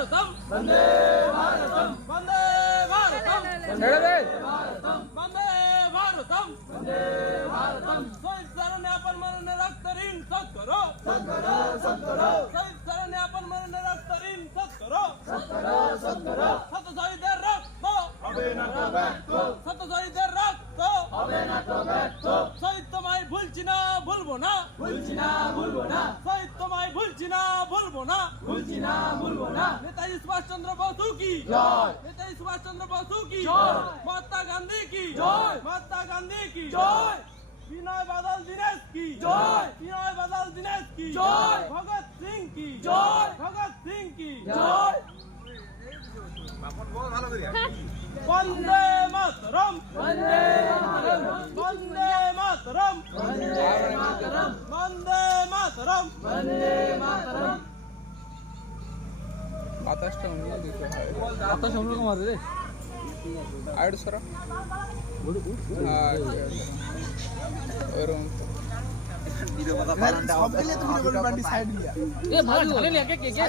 भारतम वंदे भारतम वंदे भारतम ছেড়ে দে वंदे भारतम वंदे भारतम शहीद शरण्य अपन मरण रक्त ऋण शोध करो सत्करो सत्करो शहीद शरण्य अपन मरण रक्त ऋण शोध करो सत्करो सत्करो শত শহীদের রক্ত হবে না তো ব্যর্থ শত শহীদের রক্ত হবে না তো ব্যর্থ শহীদ তোমায় ভুলছি না ভুলবো না ভুলছি না ভুলবো না শহীদ তোমায় ভুলছি না ভুলবো না ভুলছি না ভুলবো না নেতাজি সুভাষ চন্দ্র বসু কি জয় নেতাজি সুভাষ চন্দ্র বসু কি জয় মহাত্মা গান্ধী কি জয় মহাত্মা গান্ধী কি জয় বিনয় বাদল দীনেশ কি জয় বিনয় বাদল দীনেশ কি জয় ভগৎ সিং কি জয় ভগৎ সিং কি জয় বন্দে মাতরম वंदे मातरम বন্দে মাতরম वंदे मातरम বন্দে মাতরম वंदे मातरम বাতাসটা অন্য দিতে হয় বাতাস অন্যরকম আছে রে আইড সরা ওরকম সব মিলে তুমি সাইড দিয়া এ ভালো জানেন একে কে কে